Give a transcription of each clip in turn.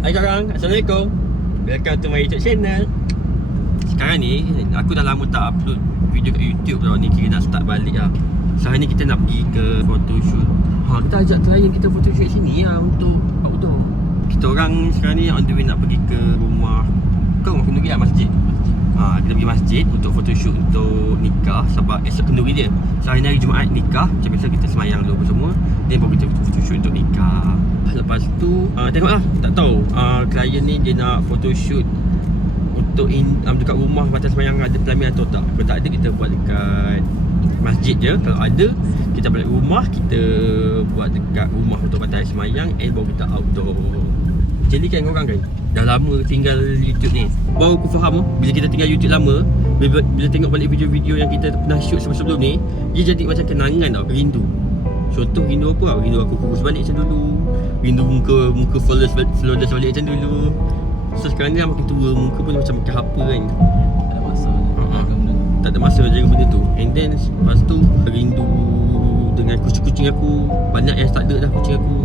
Hai korang, Assalamualaikum. Welcome to my YouTube channel. Sekarang ni, aku dah lama tak upload video kat YouTube tau. Ni kira nak start balik lah. Sekarang ni kita nak pergi ke photoshoot. Kita ajak klien kita photoshoot sini lah untuk outdoor. Kita orang sekarang ni on the way nak pergi ke rumah. Kau rumah kenduri lah, masjid. Kita pergi masjid untuk photoshoot untuk nikah. Sebab esok kenduri dia. So hari Jumaat nikah. Macam biasa kita semayang dulu semua. Then baru kita photoshoot untuk nikah. Lepas tu tengoklah, tak tahu klien ni dia nak photoshoot untuk dekat rumah batas semayang ada pelaminan atau tak. Kalau tak ada, kita buat dekat masjid je. Kalau ada, kita balik rumah, kita buat dekat rumah untuk batas semayang. And baru kita outdoor. Jadi kan korang kan dah lama tinggal YouTube ni. Baru aku faham bila kita tinggal YouTube lama, bila tengok balik video-video yang kita pernah shoot sebelum ni, dia jadi macam kenangan tau, rindu. Contoh rindu apa? Rindu aku kurus balik macam dulu. Rindu muka flawless balik macam dulu. So sekarang ni dah makin tua, muka pun macam makin apa kan. Tak ada masa Tak ada masa nak jaga benda tu. And then lepas tu rindu dengan kucing-kucing aku. Banyak yang tak ada dah kucing aku.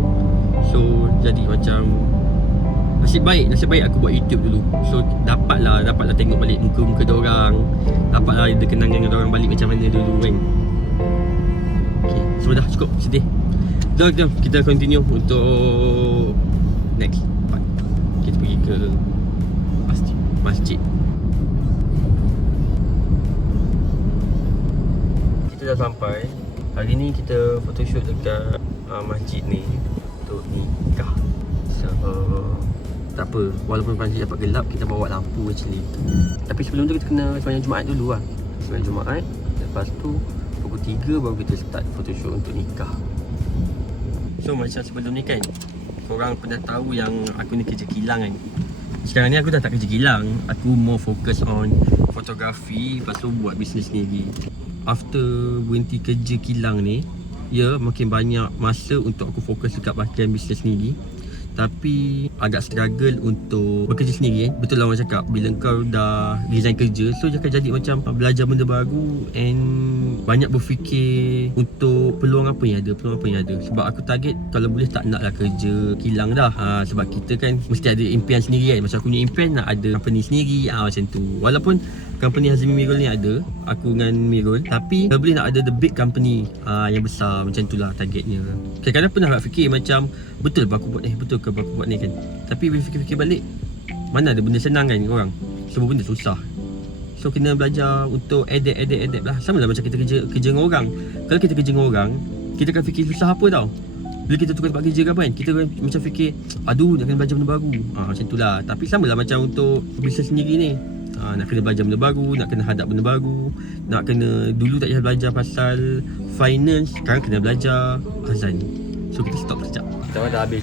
So jadi macam Nasib baik aku buat YouTube dulu. So dapatlah tengok balik muka-muka diorang. Dapatlah ada kenangan dengan diorang balik macam mana dulu kan. Okay, so dah cukup sedih. Jom kita continue untuk next part. Kita pergi ke masjid. Kita dah sampai. Hari ni kita photoshoot dekat masjid ni untuk nikah. So tak apa, walaupun masjid dapat gelap, kita bawa lampu actually. Tapi sebelum tu kita kena sembahyang Jumaat dulu lah. Sembahyang Jumaat, lepas tu pukul 3 baru kita start photoshoot untuk nikah. So macam sebelum ni kan, korang pernah tahu yang aku ni kerja kilang kan. Sekarang ni aku dah tak kerja kilang. Aku more fokus on fotografi, lepas tu buat bisnes sendiri. After berhenti kerja kilang ni, makin banyak masa untuk aku fokus dekat bahagian bisnes sendiri. Tapi agak struggle untuk bekerja sendiri kan. Betul lah orang cakap, bila kau dah resign kerja, so dia akan jadi macam belajar benda baru and banyak berfikir untuk peluang apa yang ada. Sebab aku target kalau boleh tak nak lah kerja kilang dah. Sebab kita kan mesti ada impian sendiri kan. Macam aku punya impian nak ada company sendiri macam tu. Walaupun company Hazmi Mirul ni ada, aku dengan Mirul, tapi kalau boleh nak ada the big company yang besar, macam tu lah targetnya. Kadang-kadang pernah nak fikir macam betul ke aku buat ni kan. Tapi bila fikir-fikir balik, mana ada benda senang kan korang. Semua benda susah. So kena belajar untuk adapt lah. Sama lah macam kita kerja dengan orang. Kalau kita kerja dengan orang, kita akan fikir susah apa tau. Bila kita tukar tempat kerja kan, kita macam fikir aduh nak kena belajar benda baru. Macam tu lah. Tapi sama lah macam untuk bisnes sendiri ni. Nak kena belajar benda baru, nak kena hadap benda baru, nak kena, dulu tak payah belajar pasal finance, sekarang kena belajar azan. So kita stop sekejap. Kita orang dah habis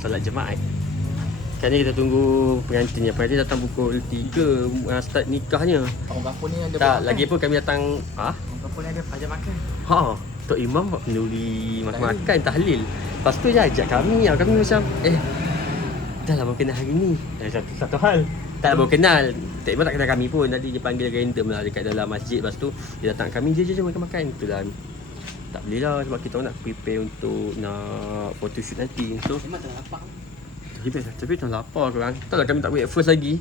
solat jemaat. Sekarang ni kita tunggu pengantinnya. Pengantin datang pukul 3 start nikahnya. Orang kampung ni ada Tak, lagi pun kami datang Orang kampung ni ada ajar makan. Tok Imam buat kenduri makan tahlil. Lepas tu dia ajak kami. Kami macam dah lah baru kenal hari ni. Satu hal, tak lah baru kenal. Tok Imam tak kenal kami pun. Tadi dia panggil random lah dekat dalam masjid. Lepas tu dia datang kami, je makan-makan. Itulah, tak boleh lah sebab kita nak prepare untuk nak photoshoot nanti. So Memang tak lapar. tapi tak lapar korang. Tak lah kami tak breakfast lagi.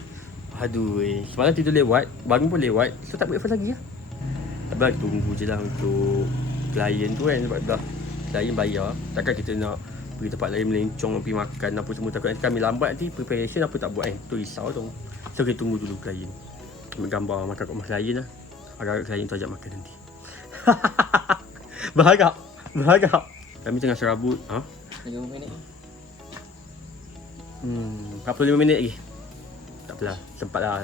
Aduh semalam tidur lewat, bangun pun lewat. So tak breakfast lagi lah. Tapi tunggu je lah untuk klien tu kan. Sebab dah klien bayar, takkan kita nak pergi tempat lain melencong, pergi makan apa semua. Takut nanti kami lambat, nanti preparation apa tak buat kan. Tu risau tu. So kita tunggu dulu klien. Ambil gambar makan kat rumah klien lah. Agak-agak klien tu ajak makan nanti. Berharap. Kami tengah serabut. 5 minit. 45 minit lagi. Tak apalah, sempat lah.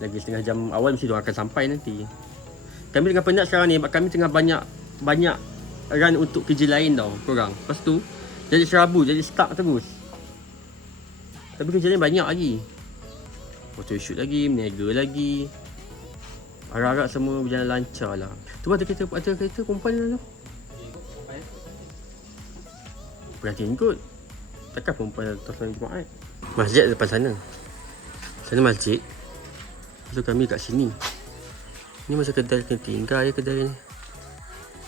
Lagi setengah jam awal mesti diorang akan sampai nanti. Kami tengah penat sekarang ni, kami tengah banyak run untuk kerja lain tau korang. Lepas tu jadi serabut, jadi stuck terus. Tapi kerja lain banyak lagi. Photoshoot lagi, meniaga lagi. Harap-harap semua berjalan lancar lah. Tu ada kereta perempuan tu. Perhatian kot. Takkan perempuan atas lain Jumaat. Masjid depan sana. Sana masjid. So kami kat sini. Ni masa kedai kena tinggal kedai ni.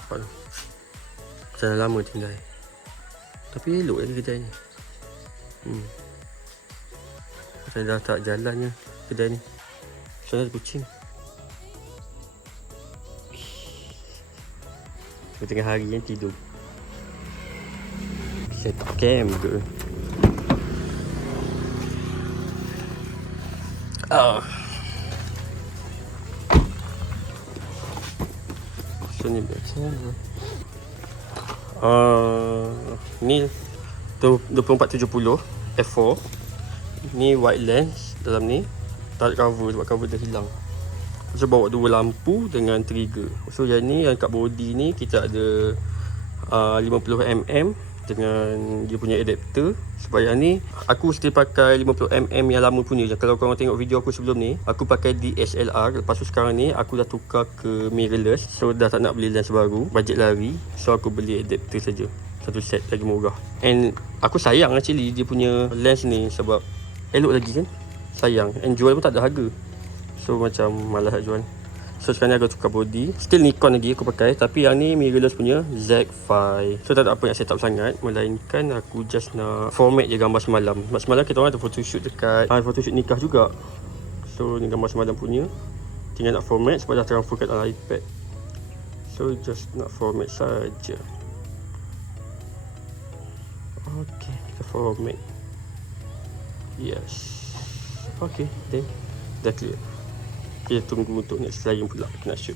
Nampak tu. Dah lama tinggal. Tapi elok lagi kedai ni. Saya dah tak jalannya kedai ni. Soalnya ada kucing. Tengah hari yang tidur. Set up cam ke. So ni biasa. Ni 2470 f4. Ni wide lens dalam ni. Tak ada cover sebab cover dah hilang. So bawa dua lampu dengan trigger. So yang ni yang kat body ni kita ada 50mm dengan dia punya adapter. Sebab yang ni aku still pakai 50mm yang lama punya je. Kalau korang tengok video aku sebelum ni, aku pakai DSLR. Lepas tu sekarang ni aku dah tukar ke mirrorless. So dah tak nak beli lens baru, bajet lari. So aku beli adapter saja. Satu set lagi murah. And aku sayang actually dia punya lens ni sebab elok lagi kan. Sayang. And jual pun tak ada harga. So macam malas nak jual. So sekarang ni aku tukar body. Still Nikon lagi aku pakai. Tapi yang ni mirrorless punya Z5. So tak ada apa nak set up sangat. Melainkan aku just nak format je gambar semalam. Sebab semalam kita orang ada photoshoot dekat photoshoot nikah juga. So ni gambar semalam punya. Tinggal nak format sebab dah transfer kat dalam iPad. So just nak format saja. Okay, kita format. Yes. Okay, then dah clear. Kita tunggu untuk next client pula nak shoot.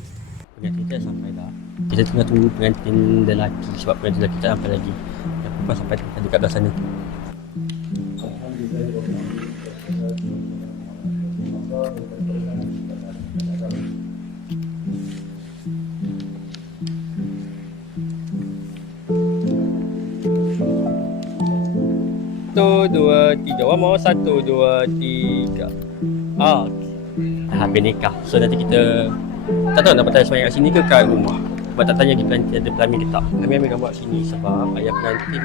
Pengantin kita sampai dah. Kita tengah tunggu pengantin lelaki sebab pengantin lelaki tak sampai lagi. Aku pun sampai dekat belah sana. Satu, dua, tiga. One more. 1, 2, 3. Okay. Habis nikah. So nanti kita tak tahu nak patah semayang kat sini ke kat rumah. Sebab tak tanya lagi pengantin ada pelamin ke tak. Kami ambil gambar kat sini sebab ayah pengantin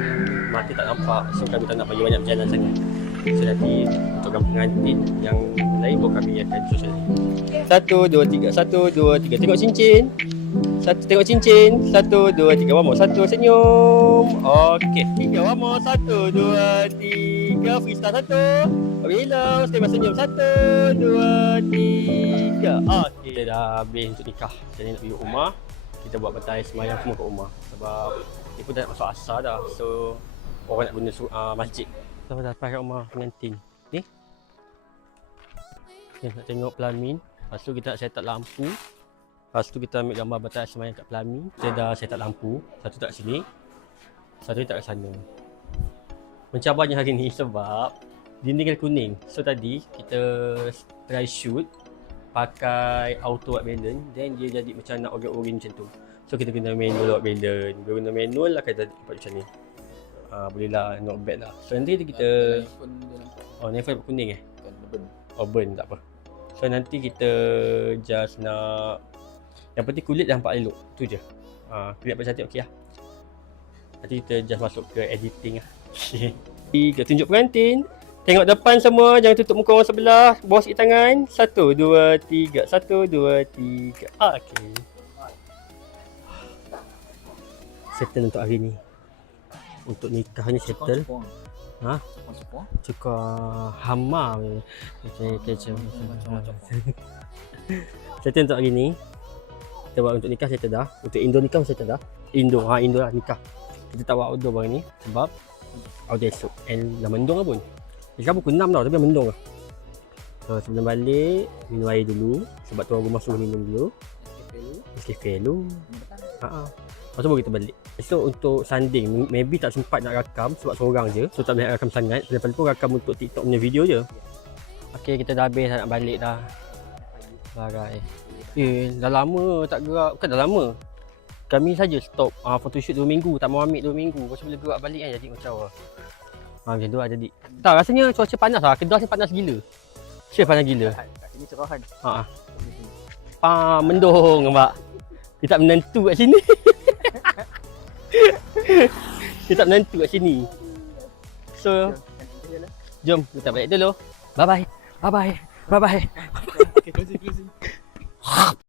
mata tak nampak. So kami tak nak bagi banyak berjalan sangat. So nanti untuk gambar pengantin yang lain pun kami akan sosial. 1, 2, 3. 1, 2, 3. Tengok cincin. Tengok cincin. 1, 2, 3. One more. 1, senyum. Okey. 3. One more. 1, 2, 3. Freestyle 1. Bila stay senyum. 1, 2, 3. Okey. Kita dah habis untuk nikah. Jadi nak pergi rumah. Kita buat batai semayang semua kat rumah. Sebab dia pun dah nak masuk asar dah. So orang nak guna masjid. Kita dah sampai kat rumah pengantin. Ni. Kita nak tengok pelamin. Lepas tu kita nak set up lampu. Lepas tu kita ambil gambar batai semayang kat pelamin. Kita dah set up lampu. Satu tak sini. Satu tak kat sana. Mencabarnya hari ni sebab dinding kuning. So tadi kita try shoot pakai auto white balance. Then dia jadi macam nak orange macam tu. So kita guna manual white balance. Guna manual akan jadi macam ni. Boleh lah, not bad lah. So nanti kita handphone kuning Oh burn, tak apa. So nanti kita just nak, yang penting kulit dah nampak elok. Tu je. Kulit nampak cantik, okey lah. Nanti kita just masuk ke editing lah. Kita tunjuk pengantin. Tengok depan semua, jangan tutup muka orang sebelah. Bawah sikit tangan. 1, 2, 3. 1, 2, 3. Okey. Settle untuk hari ni. Untuk nikah ni settle. Cukup hama. Settle untuk hari ni. Kita buat untuk nikah settle dah. Untuk Indo nikah settle dah. Indo lah nikah. Kita tak buat outdoor hari ni sebab outdoor esok. And dah mendung lah pun. Sekarang pukul 6 tau tapi dah mendung lah. So sebelum balik minum air dulu. Sebab tu rumah suruh minum dulu. Nescafe dulu. Lepas tu baru kita balik. Esok untuk sanding maybe tak sempat nak rakam sebab seorang je. So tak boleh rakam sangat. Lepas tu rakam untuk TikTok punya video je. Okay, kita dah habis nak balik dah. Bagai. Dah lama tak gerak. Bukan dah lama. Kami saja stop photoshoot 2 minggu. Tak mau ambil 2 minggu. Lepas tu bila gerak balik kan jadi macam macam tu lah jadi. Tak, rasanya cuaca panas lah. Kedah ni panas gila. Syed panas gila. Kat sini cerahan. Mendung nampak. Dia tak menentu kat sini. Dia tak menentu kat sini. So jom kita balik dulu. Bye bye. Bye bye. Bye bye. Okay, closing.